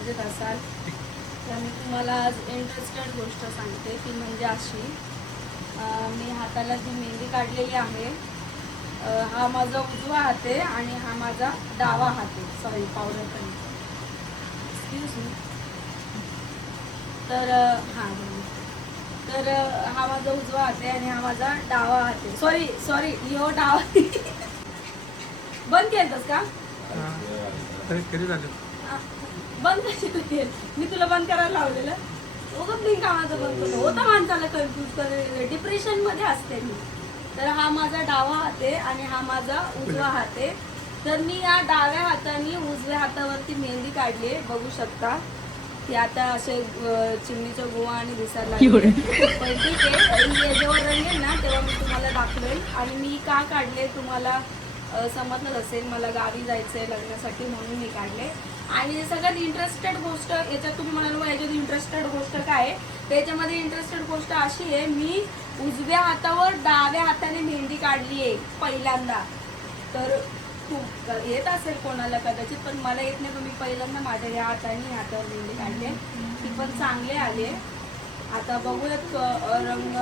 मजेत असाल. तर मी तुम्हाला आज इंटरेस्टेड गोष्ट सांगते ती म्हणजे अशी, मी हाताला जी मेहंदी काढलेली आहे, हा माझा उजवा हात आहे आणि हा माझा डावा हात आहे. सॉरी, पावडर पण एक्सक्यूज मी. तर तर हा माझा उजवा हात आहे आणि हा माझा डावा हात आहे. सॉरी सॉरी, हो डावा. बंद केलंस का? कधी झालं? बंद कशाला केलं? मी तुला बंद करायला लावलेलं. उगाच मी कामाचं बंद करतो. होता माणसाला कन्फ्यूज कर, डिप्रेशन मध्ये असते मी. तर हा माझा डावा हात आहे आणि हा माझा उजवा हात आहे. तर मी या डाव्या हाताने उजव्या हातावरती मेहंदी काढली आहे, बघू शकता. ती आता असे चिमणीच्या गोवा आणि दिसायला लागले. पण ठीक आहे, जेव्हा रंगेल ना तेव्हा मी तुम्हाला दाखवेल. आणि मी का काढले तुम्हाला समजलं असेल, मला गावी जायचंय लग्नासाठी म्हणून मी काढले. आणि सगळ्यात इंटरेस्टेड गोष्ट याच्यात तुम्ही म्हणाल मग याच्यात इंटरेस्टेड गोष्ट काय आहे, त्याच्यामध्ये इंटरेस्टेड गोष्ट अशी आहे, मी उजव्या हातावर डाव्या हाताने मेहंदी काढली आहे पहिल्यांदा. तर खूप येत असेल कोणाला कदाचित, पण मला येत नाही. पण मी पहिल्यांदा माझ्या या हाताने हातावर मेहंदी काढली आहे, ती पण चांगले आले. आता बघूयात रंग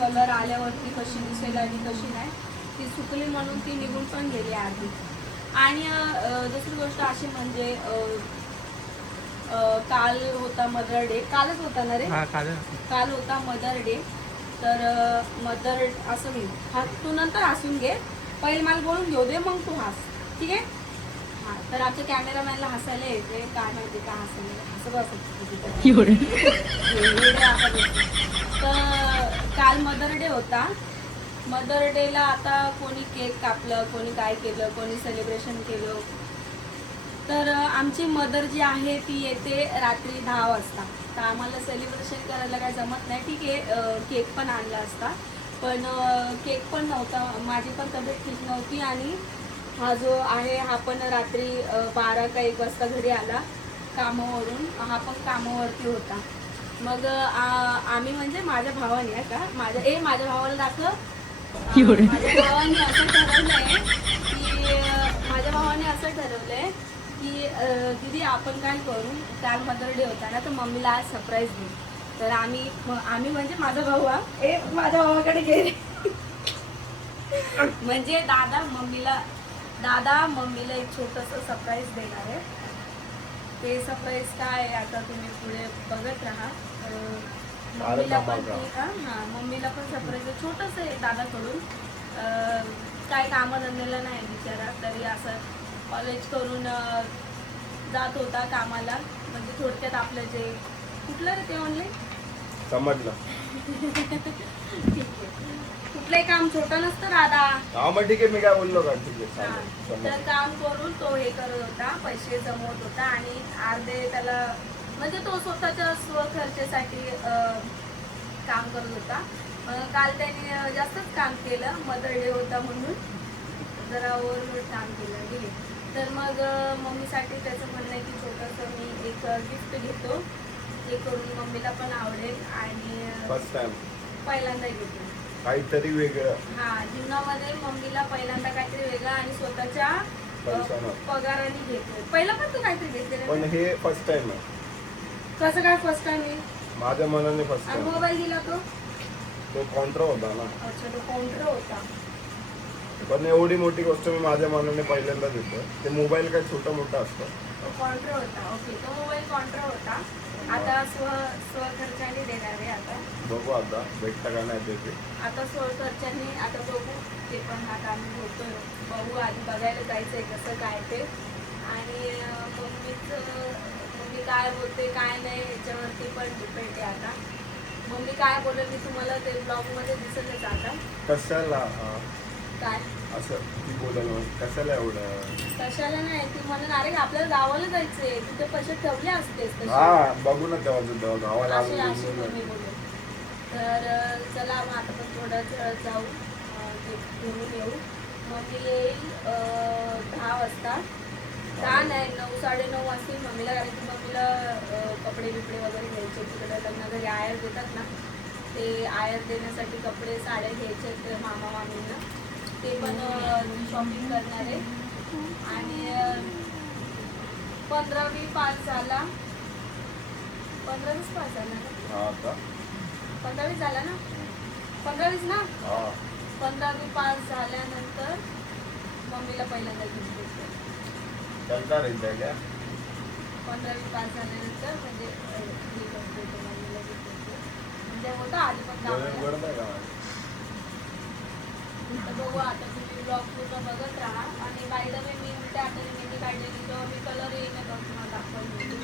कलर आल्यावरती कशी दिसेल आणि कशी नाही. ती सुकली म्हणून ती निघून पण गेली आधी. आणि दुसरी गोष्ट अशी म्हणजे काल होता मदर डे. कालच होता ना रे? काल होता मदर डे. तर मदर असं घे, तू नंतर हसून घे, पहिले मला बोलून घेऊ दे, मग तू हस, ठीक आहे? हां, तर आमच्या कॅमेरामॅनला हसायला येते, काय माहिती का हसायला हसत तर काल मदर डे होता. मदर डेला आता कोणी केक कापलं, कोणी काय केलं, कोणी सेलिब्रेशन केलं. तर आमची मदर जी आहे ती येते रात्री 10 वाजता. तर आम्हाला सेलिब्रेशन करायला काय जमत नाही. ठीक आहे, केक पण आणला असता, पण केक पण नव्हता, माझी पण तब्येत ठीक नव्हती. आणि हा जो आहे हा पण रात्री 12 का 1 वाजता घरी आला कामावरून. हा पण कामावरती होता. मग आम्ही म्हणजे माझ्या भावाने आहे का, माझ्या भावाला दाखव. माझ्या भावाने असं ठरवलंय की दीदी आपण काय करू, काल मदर डे होता ना, तर मम्मीला आज सरप्राईज देऊ. तर आम्ही म्हणजे माझा भाऊ माझ्या भावाकडे गेले. म्हणजे दादा मम्मीला एक छोटंसं सरप्राईज देणार आहे. ते सरप्राईज काय आहे आता तुम्ही पुढे बघत राहा. मम्मीला पण मम्मीला पण सरप्राईज आहे, छोटंसं आहे दादाकडून. काय कामधंद्याला नाही बिचारा, तरी असं कॉलेज करून जात होता कामाला. म्हणजे थोडक्यात आपलं जे कुठलं रे ते ऑनलाईन समजलं. ठीक आहे, कुठलंही काम छोटं नसतं दादा. मग ठीक आहे, मी काय बोललो का, ठीक आहे. तर काम करून तो हे करत होता, पैसे जमवत होता आणि अर्धे त्याला म्हणजे तो स्वतःच्या स्वखर्चासाठी काम करत होता. काल त्याने जास्तच काम केलं, मदर डे होता म्हणून जरा ओव्हरलोड काम केलं, ठीक आहे. तर मग मम्मीसाठी त्याचं म्हणणं आहे की छोटंसं मी एक गिफ्ट घेतो, जे करून मम्मीला पण आवडेल आणि फर्स्ट टाइम पहिल्यांदा घेतो काहीतरी वेगळं. जीवनामध्ये मम्मीला पहिल्यांदा काहीतरी वेगळं आणि स्वतःच्या पगाराने घेतलं. पहिला पण तू काहीतरी घेतलेलं, पण हे फर्स्ट टाइम आहे. कसं काय फर्स्ट टाइम आहे? माझ्या मनाने फर्स्ट आणि टाइम. मोबाईल दिला तो कॉन्ट्रा होता ना. अच्छा, तो काउंटर होता. पण एवढी मोठी गोष्ट मी माझ्या मनाने पहिल्यांदा देतो. ते मोबाईल काय छोटा मोठा असतो. तो काउंटर होता. ओके, तो मोबाईल काउंटर होता. आता स्वखर्चाने देणार आहे. आता बघू, आता भेटता का नाही ते. आता स्वखर्चाने आता बघू, ते पण आता आम्ही होतोय. बघू, आधी बघायला जायचंय कसं काय ते. आणि मम्मी काय बोलते काय नाही याच्यावरती पण डिपेंड आहे. आता मम्मी काय बोलेल मी तुम्हाला ते ब्लॉगमध्ये दिसतच. आता कशाला काय असं ती बोलायला, कशाला एवढं? कशाला नाही, ती म्हणून अरे आपल्याला गावाला जायचंय, तिथे पैसे ठेवले असतेस बघू ना तेव्हा गावाला अशी मम्मी बोलली. तर चला मग आता पण थोडं जाऊ, ते घेऊन येऊ. मम्मी येईल 10 वाजता. 10 नाही, 9, 9:30 वाजतील मम्मीला. कारण की मम्मीला कपडे बिपडे वगैरे घ्यायचे, तिकडे लग्न घरी आयर देतात ना, ते आयर देण्यासाठी कपडे साड्या घ्यायचे मामा मामींना, ते पण शॉपिंग करणार आहे. आणि 15-20 झाला 15-20 पास झाला ना? हा आता 15-20 झाला ना? 15-20 ना? हा 15वी पास झाल्यानंतर मम्मीला पहिल्यांदा गिफ्ट देते. चलता रहता क्या 15वी पास झाल्यानंतर म्हणजे गिफ्ट देते मम्मीला गिफ्ट देते. म्हणजे होतं आधी पण गावाला. उघडताय का तर बघू आता तुम्ही ब्लॉग पूर्ण बघत राहा. आणि बाय द वे मी उलट्या हाताने मेहंदी काढलेली तेव्हा मी कलर येईन बघ तुम्हाला दाखवली.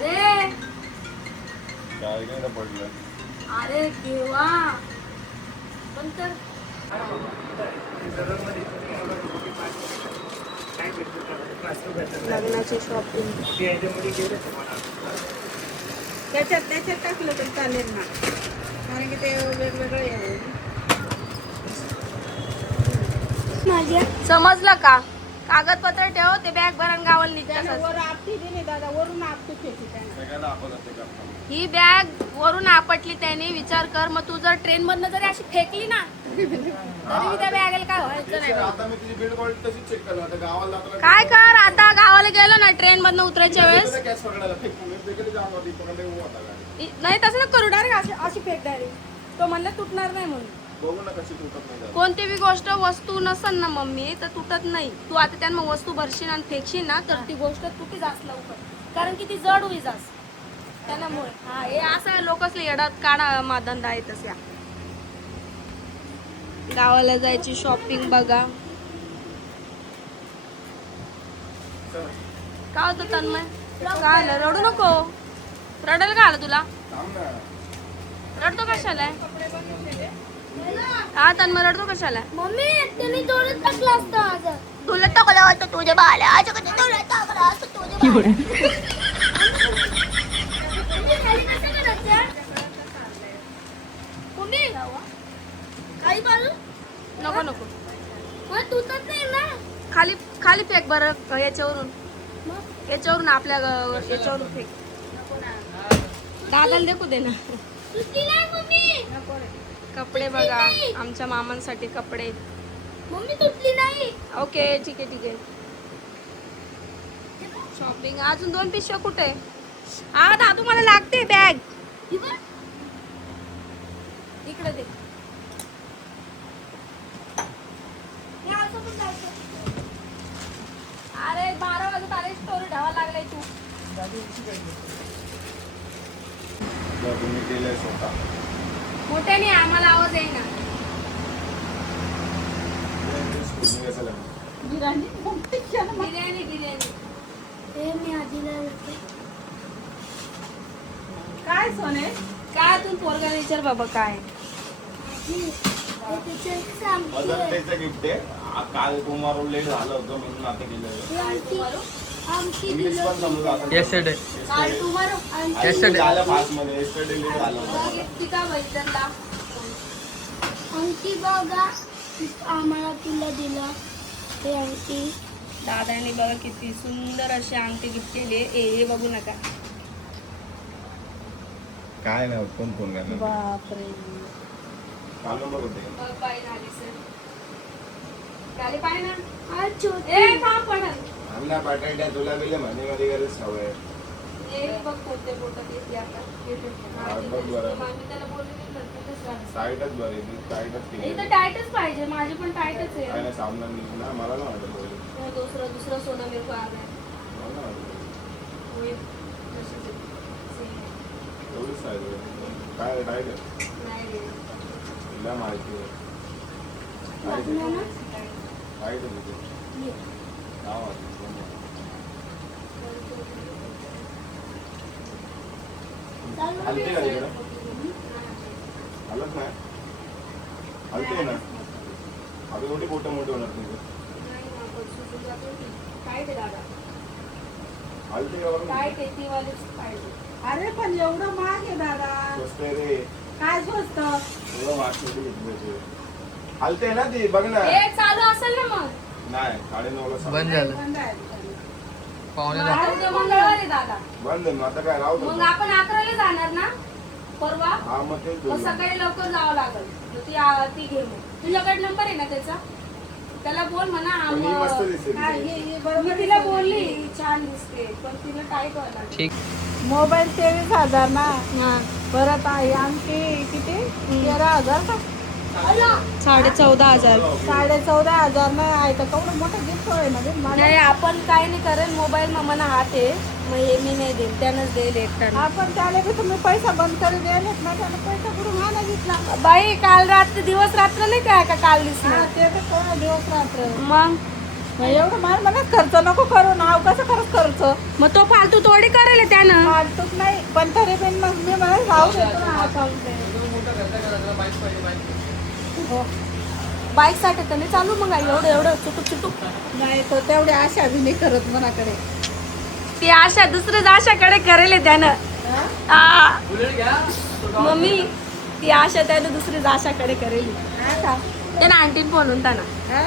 अरे काय काय पडलं अरे देवा पण तर लग्नाची शॉपिंग त्याच्यात टाकलं तर चालेल ना, कारण की ते वेगवेगळं आहे. समजलं का? कागदपत्र ठेव ते बॅग भरण गावाला निघतात. त्यानं वर आपटी दिली दादा, वरून आपटी फेकी त्यानं. सगळ्यांना आपण असते करतो ही बॅग वरून आपटली त्याने. विचार कर मग तू जर ट्रेन मधनं जरी अशी फेकली ना तरी त्या बॅगेला काय व्हायचं नाही. आता मी तुझी बिल्ड क्वालिटी तशीच चेक करणार आता गावाला जाताना काय कर आता गावाला गेलो ना ट्रेन मधनं उतरायच्या वेळेस कॅश पकडायला फेकून मी फेकली जाऊन होती पकडले हो आता गाडी नाही तसं ना करू डायरेक्ट अशी फेक डायरेक्ट. तो म्हणलं तुटणार नाही म्हणून. बघू ना कशी तुटत नाही जात. कोणती बी गोष्ट वस्तू नसल ना मम्मी तर तुटत नाही. तू आता त्यांना वस्तू भरशील आणि फेकशील ना तर ती गोष्ट तुटी जास्त लवकर, कारण की ती जड होई जास त्यामुळे. हा हे असं लोकसले येडात काढा धंदा आहे तस्या. गावाला जायची शॉपिंग बघा. काय होतं तन्मय? काय आलं? रडू नको. रडायला काय आलं तुला? थांब ना रडतो कशाला? हा तन्मय रडतो कशाला? मम्मी त्यांनी जोरात टाकलं असतं आज. तुला टाकलं होतं तुझ्या बाळा. आज कधी तुला टाकलं असतं तुझ्या बाळा. मम्मी खाली कसं करायचं? मम्मी खाली बाजू नको नको मग तुटत नाही ना. खाली खाली फेक बरं याच्यावरून. याच्यावरून आपल्या याच्यावरून फेक. दादाला देखू दे ना. तुटली नाही मम्मी. कपडे बघा आमच्या मामांसाठी कपडे. मम्मी तुटली नाही. ओके ठीक आहे ठीक आहे. शॉपिंग अजून 2 पिशव्या कुठे? हा दादू मला लागते बॅग. ही बघ. इकडे दे. हे असं पण जायचं. अरे 12 वाजत आले स्टोरी ठेवा लागलाय तू. जर तुम्ही केलंय स्वतः मोठ्याने आम्हाला आवाज येईना. तुम्ही कसं लागलं? बिर्याणी मोठी क्षण मग. बिर्याणी बिर्याणी. हे मी आजीला देते. काय सोने? काय तू पोरगा विचार बाबा काय? आजी, हे त्याच्यात आमची माझं आहे. त्याचं गिफ्ट आहे काल कुमार लेट झालं होतं म्हणून आता केलं हे आमची इंग्लिश दिलं. पण समजून आता Yesterday. काल तुम्हाला Yesterday. झालं फास्ट मध्ये yesterday लेट झालं होतं गिफ्ट का बैठला? आमची बघा आम्हाला तुला दिला. हे आमची दादाने बघा किती सुंदर अशी अंगठी गिफ्ट केली आहे. हे बघू नका. काय नाही कोण फोन करणार बापरे. कालून बघ होते बघ बाई झाली सर. गाली पाय ना. आज छोटी. ए थांब पडल. आमना बटाट्या तुला दिले म्हणे मध्ये गरज सवय हे बघ कोणते फोटो घेतले आता. हा, बघ बरं. मी त्याला बोलले तसंच राहतं. टाईटच बरे टाईटच इथं केली टाईटच पाहिजे. माझी पण टाईटच काय आहे. नाही सामना ना मला ना वाटत बोलले दुसरं सोनं मेरे को आ गया. मला नाही वाटत वही तशीच आहे. Same. एवढीच आहे काय टाईट आहे नाही रे. तुला माहिती आहे टाईट आहे तुझे नाव आहे हलते का तिकडं हलत नाही हलते ना आता एवढी बोटं मोठी होणार तुझं नाही ना, पण सुचून जाते ती. टाईट आहे दादा. हलते का बरं टाईट आहे ती वालीच पाहिजे. अरे पण एवढं महाग आहे दादा. स्वस्त आहे रे काय स्वस्त? एवढं वाटलं घेतलं हलते ना ती बघ ना हे चालू असेल ना मग. नाही 9:30 बंद झालं. बंद आहे. पाहुणे आता उद्या मंगळवार आहे दादा. बंद आहे मग आता काय राहू मग दे. आपण 11ला जाणार ना परवा. हा मग तेच मग बोललो. सकाळी लवकर जावं लागेल. मग ती घे मग. तुझ्याकडे नंबर आहे ना त्याचा? त्याला बोल म्हणा पण ही मस्त दिसते हा, ती. हे मी बरोबर तिला बोलली ही छान दिसते पण तिला टाईट व्हायला ठीक. मोबाईल 23,000 ना हा परत आहे आमची किती 13,000 का 14,500 14,500 नाही आहे तर केवढं मोठं गिफ्ट होय म्हणजे मला नाही आपण काय नाही करेल मोबाईल मम्माना हात आहे मग हे मी नाही देईल त्यानंच देईल एकट्यानं आपण त्याला बी तुम्ही पैसा बंद करू द्यायलेत ना त्याला पैसा कुठून हा घेतला बाई काल रात्री दिवस रात्र नाही काय का काल हा दिसलं ते तर कोणा दिवस रात्र मग मग एवढं मला म्हणत खर्च नको करू नाव कसं करत खर्च मग तो फालतू थोडी करेल त्यानं फालतूच नाही पण तरी पण मग मी म्हणत राहू देतो ना हा चालते हो बाईक साठी तर नाही चालू मग आई, एवढं चुटूक चुटूक नाही तर तेवढी आशा बी नाही करत मनाकडे ती आशा दुसऱ्याच आशाकडे करेल त्यानं हा? मम्मी ती आशा त्यानं दुसरीच आशाकडे करेल हा का? ते 19 म्हणून त्यांना हा?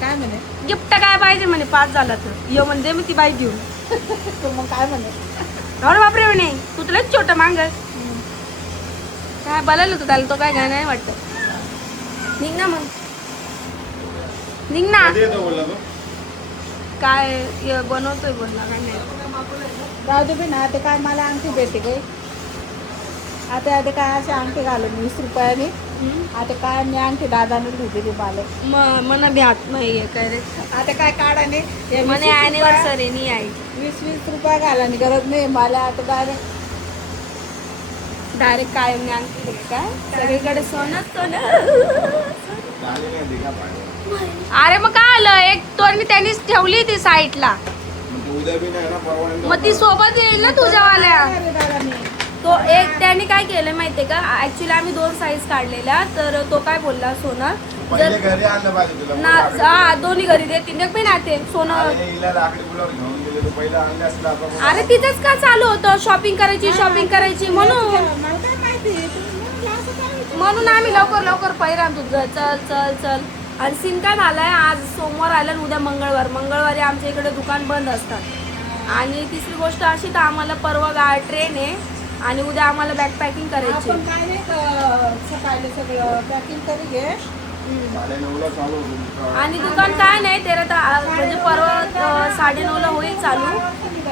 काय म्हणे गिफ्ट काय पाहिजे म्हणे 5 झाला तर यो म्हणजे मी ती बाईक घेऊन तो मग काय म्हणे अरे बापरे म्हणे तू तुला छोटं मांग काय बोलायला तू त्याला तो काय काय नाही वाटत निघ ना मग निघ ना कधी येतो बोलला तो काय बनवतोय बोलला काय नाही जाऊ दे बी ना ते काय मला अंगठी भेटे गे आता काय अशी अंगठी घालून 20 रुपयाने आता काय मी अंगठी दादाने घेतली मला मना भी हात नाहीये काय रे आता काय काढाने म्हणे अॅनिव्हर्सरी नाही आहे 20 रुपये घालाने गरज नाही मला आता डायरेक्ट कायम नाही आणखी काय सगळीकडे सोनं सोनं गाणी नाही आली का पाहिजे अरे मग काय आलं एक तोरणी त्यांनीच ठेवली ती साईडला मग ते उद्या बी नाही ना परवा नाही मग ती सोबत येईल ना तुझ्यावाल्या अरे दादाने तो एक त्याने काय केलं माहितीये का ऍक्च्युली आम्ही 2 साईज काढलेल्या तर तो काय बोलला सोनं पहिले जर घरी आणलं पाहिजे तुला ना हा दोन्ही घरी दे तिने पण आते सोनं आणि हिला लाकडी गुलाब घेऊन गेले तर पहिलं आणलं असलं आपण मग अरे तिथंच का चालू होतं शॉपिंग करायची म्हणून मला काय माहिती तुम्ही म्हणलं असं काय विचार- म्हणून आम्ही लवकर पहिरा तुझं चल आणि सीन काय झालाय आज सोमवार आलं आणि उद्या मंगळवारी आमच्या इकडे दुकान बंद असतात आणि तिसरी गोष्ट अशी तर आम्हाला परवा ट्रेन आहे आणि उद्या आम्हाला बॅग पॅकिंग करायची आपण काय नाही सकाळी सगळं पॅकिंग करी घे 9:30ला चालू होतं आणि दुकान काय नाही तेरा तर म्हणजे परवा 9:30ला होईल चालू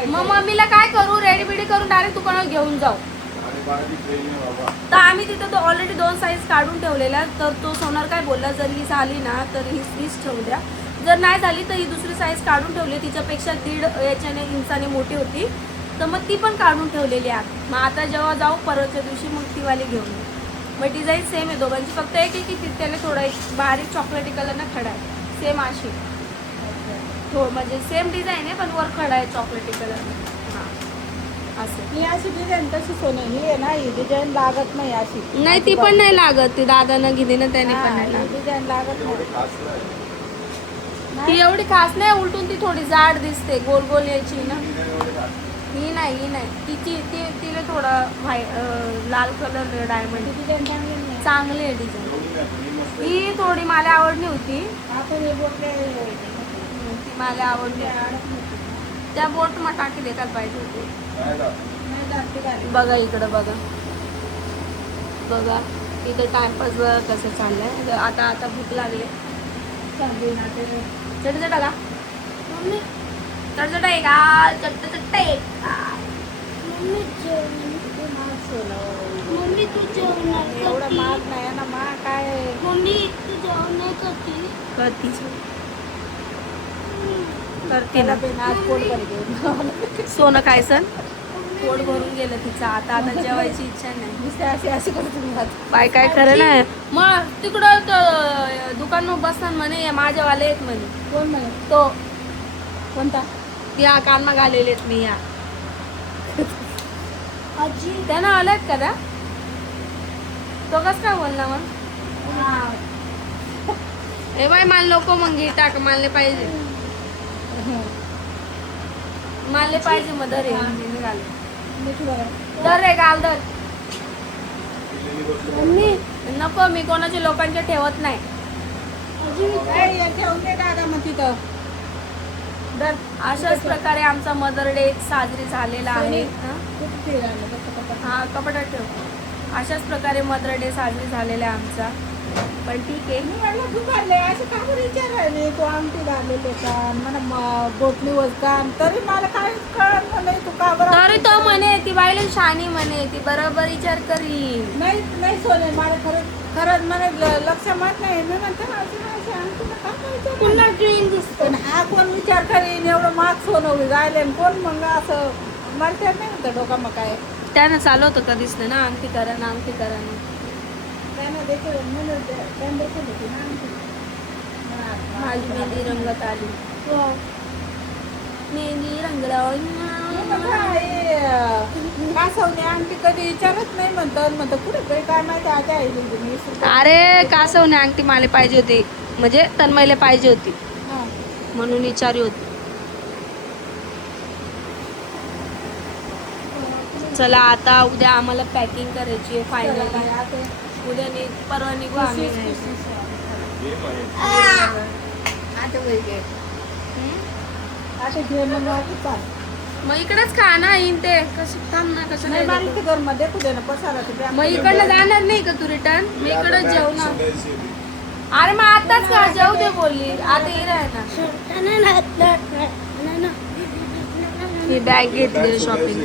मग मम्मीला काय करू रेडी बिडी करून डायरेक्ट दुकानात घेऊन जाऊ आणि बाराची ट्रेन आहे बाबा तर आम्ही तिथं ऑलरेडी 2 साईज काढून ठेवलेल्या तर तो सोनार काय बोलला जर ही झाली ना तर हीच ठेवून द्या जर नाही झाली तर ही दुसरी साईज काढून ठेवली तिच्यापेक्षा 1.5 इंचाने मोठी होती तर मग ती पण काढून ठेवलेली आहे मग आता जेव्हा जाऊ परवाच्या दिवशी मग ती वाली घेऊन येऊ मग डिझाईन सेम आहे दोघांची फक्त एक की त्याने थोडा एक बारीक चॉकलेटी कलर ना खडा आहे सेम अशी हो म्हणजे सेम डिझाईन आहे पण वर खडा आहे चॉकलेटी कलर हां असं ही अशी डिझाईन तशी सोनं ही आहे ना ही डिझाईन लागत नाही अशी नाही ती पण नाही लागत ती दादानं घेतली ना त्याने पण नाही लागत डिझाईन लागत नाही खास नाही ती एवढी खास नाही उलटून ती थोडी जाड दिसते गोल गोल यायची ना एवढे खास ही नाही तिला थोडा लाल कलर डायमंड डिझाईन चांगली नाही चांगली आहे डिझाईन एवढी नाही पण ही मस्त ही थोडी मला आवडली होती आपण हे बोलले ती मला आवडली त्या बोट मग टाकी देतात पाहिजे होती नाही का? नाही जास्त घाली बघा इकडं बघा इथं टाइमपास बघा कसं चाललंय आता भूक लागले चांगली ना ते चटचटा का मम्मी चटचटा आहे का चट्ट आहे का मम्मी जेवण मम्मी तू जेवण नाही एवढं करती. महाग नाही ना मा काय मम्मी तू जेवण नाही करती करते ना आज पोट भर घेऊन सोनं काय सण पोट भरून गेलं तिचं आता जेवायची इच्छा नाही नुसते अशी करतो मी आज काय खरं नाही मग तिकडं दुकान मग बसतात म्हणे या माझ्यावाले आहेत म्हणे कोण म्हणे तो कोणता या कानमा घालेले आहेत मी या आजी त्यानं आलात का त्या तो कस काय बोलला मग ए बाई मला नको मग घे टाक मानले पाहिजे मग दर घाल मीठ बघा दर रे घाल दर केलेली गोष्ट मम्मी नको मी कोणाच्या लोकांच्या ठेवत नाही ठेवून दे दादा मग तिथं तर अशाच प्रकारे आमचा मदर डे साजरी झालेला आहे हं? कुठं ठेवायला? कसं कसं? हा कपाटात ठेव अशाच प्रकारे मदर डे साजरी झालेला आहे आमचा पण ठीक आहे. मी म्हटलं तू काढले असं का बरं विचारायला तू अंगठी घाललेले का म्हणा बोटणी का तरी मला काय कळत नाही तू का बरं तरी तो म्हणे ती बाईला शानी म्हणे ती बरोबर विचार करीन. नाही नाही सोने मला खरंच मला लक्ष माहित नाही मी म्हणते अशी अंगठीला का करायचं? पुन्हा ट्रेन दिसतो पण हा कोण विचार करीन एवढं माग सोनं गायले कोण मग असं मला त्यात नाही म्हणतं डोका मग काय त्यानं चालू होतं कधीच नाही ना अंगठी करा ना अंगठी करा ना. त्यानं देखील म्हणून त्यानं देखील होती ना अंगठी. माझी मेहंदी रंगत आली. वाव. मेहंदी रंगला कासवने आणखी कधी विचारत नाही म्हणतं कुठे काही काय माहिती आता आहे मी अरे कासवने अंगठी मला पाहिजे होती म्हणजे तन्मयला पाहिजे होती म्हणून विचारी होती. चला आता उद्या आम्हाला पॅकिंग करायची आहे फायनली. उद्या परवा निघू आम्ही. आता वैगे आता घे मग चाल मग इकडेच खा ना येईन ते कसं थांब ना कसं नाही नाही बारीक घर मध्ये कुठे ना पसारा ते मग इकडनं जाणार नाही का तू रिटर्न मी इकडंच जेव ना. अरे मग आताच का जेऊ दे बोलली आता ये ना. ही बॅग घेतली शॉपिंग